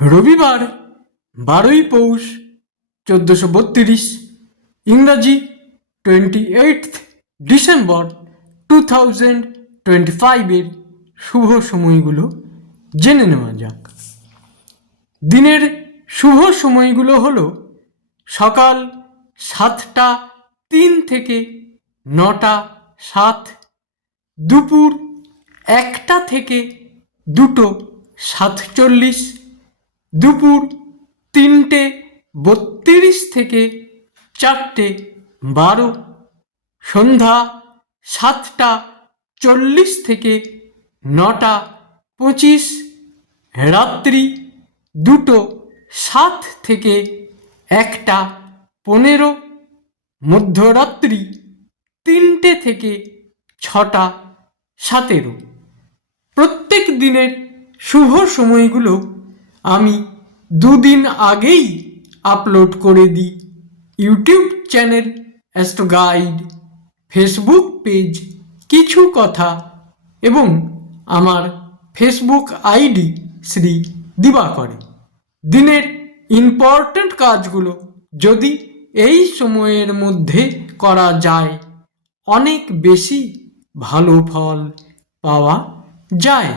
রবিবার 12ই পৌষ 1432, ইংরাজি 28 ডিসেম্বর 2025 শুভ সময়গুলো জেনে নেওয়া যাক। দিনের শুভ সময়গুলো হলো সকাল 7টা 3 থেকে 9টা 7, দুপুর 1টা থেকে 2টো 47, দুপুর 3টে 32 থেকে 4টে 12, সন্ধ্যা 7টা 40 থেকে 9টা 25, রাত্রি 2টো 7 থেকে 1টা 15, মধ্যরাত্রি 3টে থেকে 6টা 17। প্রত্যেক দিনের শুভ সময়গুলো আমি দুদিন আগেই আপলোড করে দিই YouTube channel astro guide, Facebook page কিছু কথা এবং আমার ফেসবুক আইডি শ্রী দিবাকরে। দিনের ইম্পর্ট্যান্ট কাজগুলো যদি এই সময়ের মধ্যে করা যায় অনেক বেশি ভালো ফল পাওয়া যায়।